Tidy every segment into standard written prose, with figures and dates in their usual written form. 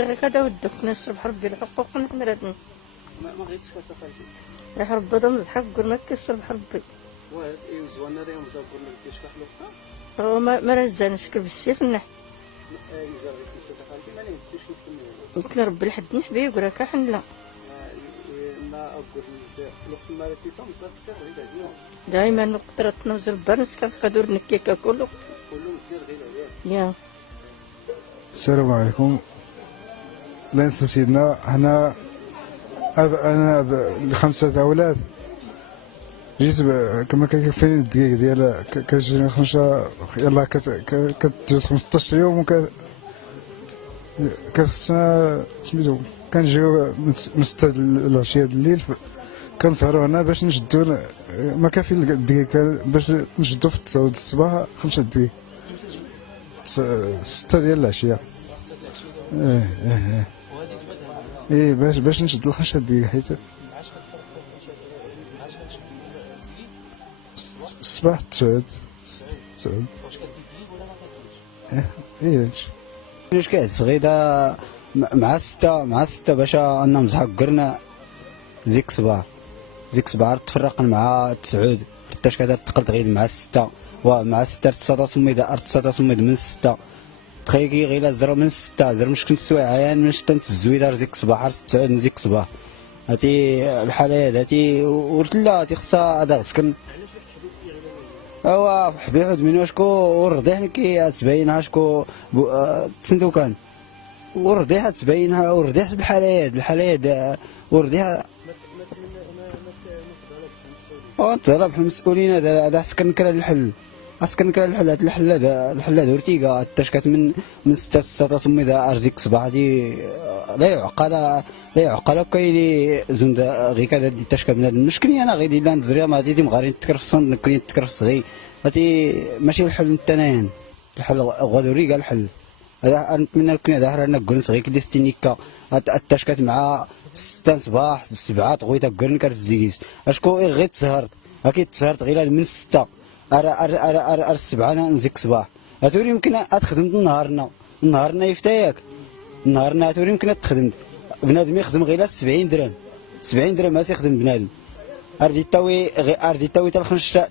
غير هكذا ودك نشرب ربي الحقوق نحن رادنا ما غيتش كتخلي يا ربي ضم الحق قول ما كيشرب ربي واه زوانا ريهم زابور ما ديش كحلوقه هو ما رزانش بالسيف نح يزار غير كيسه خالتي ما نديش نفهموا يمكن ربي لحد نحبي يقول لك حنا ما اقول نزيد الوقت ما رتي فهم صات غير اليوم دائما نقدر نوزل برنس كان قدر نكيكا كله كثير غير عليه يا السلام عليكم. لا ننسى سيدنا انا ب5 اولاد جيت كما كيكفيني الدقيق ديال كتجيني خمسه يلاه كتدوز 15 يوم كخصنا سميتو كنجيو من 6 العشيه الليل كنسهروا هنا باش نشدو ما كافي الدقيق باش نشدو في 9 الصباح 5 دقيق 6 ديال العشيه. ايه باش نشد 5 دقيق حيت الصباح 9 ايه واش كيعس غيدا مع 6 باش انا مزحقرنا زيك صباح تفرقنا مع 9 حتى كذا تقلت غير مع 6 ومع 6 تصمد من 6 تخيل كي غير زرا من 6 زرا مش كنت سوايع عيان من 6 الزويدار زيك صباح 9 زيك صباح هاتي الحالة هاتي ورت لا هاتي خصها هذا غسكن اوا حبيحود من واشكو والرضيح كي تبينها شكو تسنتو كان والرضيحه تبينها والرضيح الحلايد والرضيح تهرب المسؤولين هذا سكن كرا الحل هذا الحل هذا ورتيقه تشكات من 6 سمي ذا ارزيك صباح دي لا يعقل كاين زند غي كذا دي تشكا بنادم المشكل انا غير الا نزريا ما دي مغارين تكرف صند نكرين تكرف صغي هاتي ماشي الحل نتانا الحل غادوري قال الحل هذا نتمنى لكم هذا حنا نقول صغير كدي ستينيكا التشكات مع 6 صباح 7 طغيتا كرن كرزيكيس اشكو غير تسهرت اكيد تسهرت غير من 6 ار 7 نزيك صباح هاتوري يمكن تخدم نهارنا يفتاياك نهارنا هاتوري يمكن تخدم بنادم يخدم غير 70 درهم ماشي يخدم بنادم اردي تاوي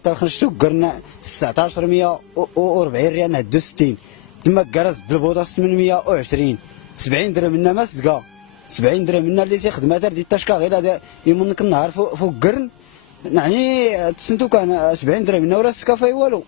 تلخنشتو قرنا 1940 ريال نهدو 60 تما كرز بالبوطه 820 70 درهم منا ما سقا 70 درهم منا اللي تيخدم هذا دي التشكا غير هذا يمنك النهار فوق قرن يعني تسنتو كان 70 درهم منا ورا السكا فاي والو.